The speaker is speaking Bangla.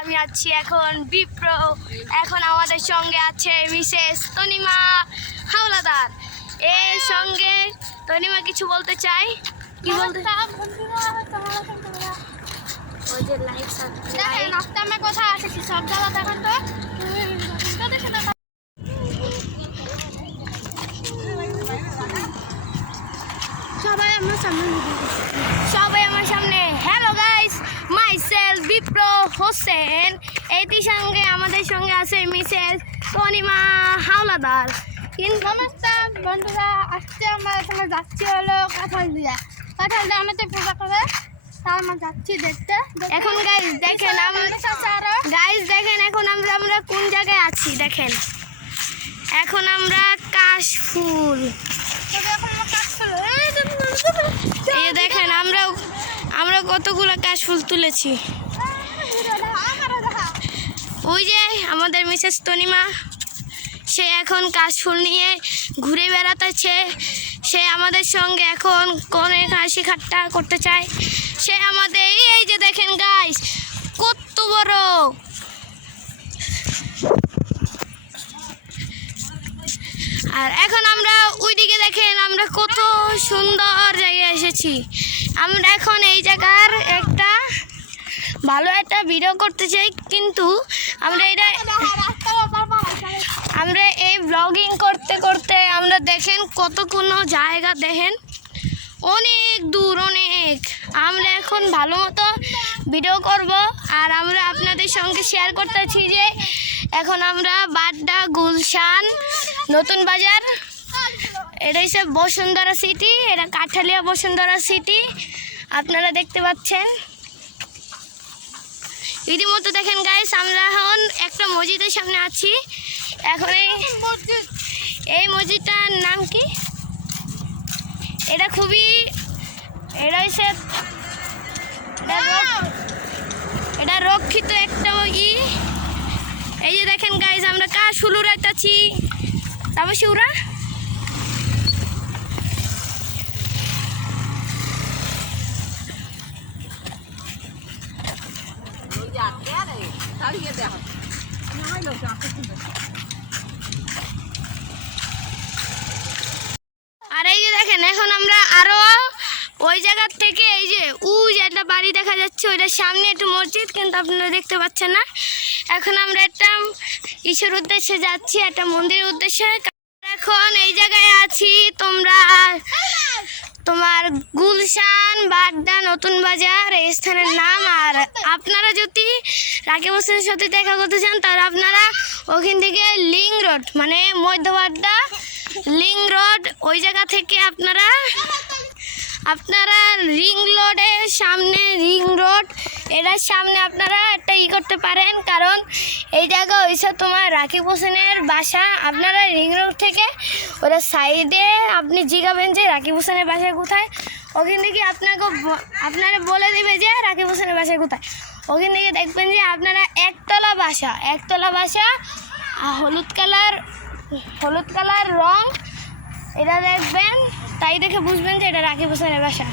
আমি আছি এখন বিপ্র। এখন আমাদের সঙ্গে আছে মিসেস তনিমা হাওলাদার। এর সঙ্গে তনিমা কিছু বলতে চাই। কি বলতে? ওই যে লাইভ দেখেন আমি কোথায় আছি সব জায়গা দেখেন তো। সবাই আমার সামনে। Hello guys, myself Bipra Hossain. এটির সঙ্গে আমাদের সঙ্গে আছে মিসেস তনিমা হাওলাদার। নমস্কার বন্ধুরা, আজকে আমরা এখানে যাচ্ছি হলো কাঁঠাল দিয়ে আমাদের পূজা করে, তা আমরা যাচ্ছি দেখতে। এখন গাইস দেখেন এখন আমরা কোন জায়গায় আছি দেখেন। এখন আমরা কাশফুল, এই দেখেন আমরা কতগুলো কাশফুল তুলেছি। ওই যে আমাদের মিসেস তনিমা, সে এখন কাশফুল নিয়ে ঘুরে বেড়াতেছে। সে আমাদের সঙ্গে এখন অনেক হাসি ঠাট্টা করতে চায়। সে আমাদের এই যে দেখেন গাইস কত বড়। আর এখন আমরা ওইদিকে দেখেন আমরা কত সুন্দর জায়গায় এসেছি। আমরা এখন এই জায়গার একটা ভালো একটা ভিডিও করতে চাই, কিন্তু আমরা এই ব্লগিং করতে করতে আমরা দেখেন কত কোনো জায়গা দেখেন অনেক দূর অনেক। আমরা এখন ভালো মতো ভিডিও করব আর আমরা আপনাদের সঙ্গে শেয়ার করতেছি যে এখন আমরা বাড্ডা, গুলশান, নতুন বাজার, এটা হচ্ছে বসুন্ধরা সিটি, এটা কাঠালিয়া বসুন্ধরা সিটি আপনারা দেখতে পাচ্ছেন। রীতিমতো দেখেন গাইস আমরা এখন একটা মসজিদের সামনে আছি। এখন এই মসজিদটার নাম কি? এটা হচ্ছে এটা রক্ষিত একটা এই যে দেখেন গাইস আমরা কাশফুল উড়াইতেছি। তারপর শিউরা আর এই যে দেখেন এখন আমরা আরো ওই জায়গার থেকে এই যে একটা বাড়ি দেখা যাচ্ছে, ওইটার সামনে একটু মসজিদ, কিন্তু আপনারা দেখতে পাচ্ছেন না। এখন আমরা একটা ঈশ্বর উদ্দেশ্যে যাচ্ছি, একটা মন্দিরের উদ্দেশ্যে। এখন এই জায়গায় আছি তোমার গুলশান, বাড্ডা, নতুন বাজার এই স্থানের নাম। আর আপনারা যদি রাকিব হোসেনের সাথে দেখা করতে চান তাহলে আপনারা ওখান থেকে লিং রোড মানে মধ্যবাড্ডা লিং রোড ওই জায়গা থেকে আপনারা রিং রোডের সামনে রিং রোড এটার সামনে আপনারা একটা করতে পারেন, কারণ এই জায়গা হয়েছে তোমার রাকিব হোসেনের বাসা। আপনারা রিং রোড থেকে ওটা সাইডে আপনি জিগাবেন যে রাকিব হোসেনের বাসা কোথায়, ওখান থেকে আপনারা বলে দেবে যে রাকিব হোসেনের বাসা কোথায়। ওখান থেকে দেখবেন যে আপনারা একতলা বাসা হলুদ কালার রং, এটা দেখবেন, তাই দেখে বুঝবেন যে এটা রাকিব হোসেনের বাসা।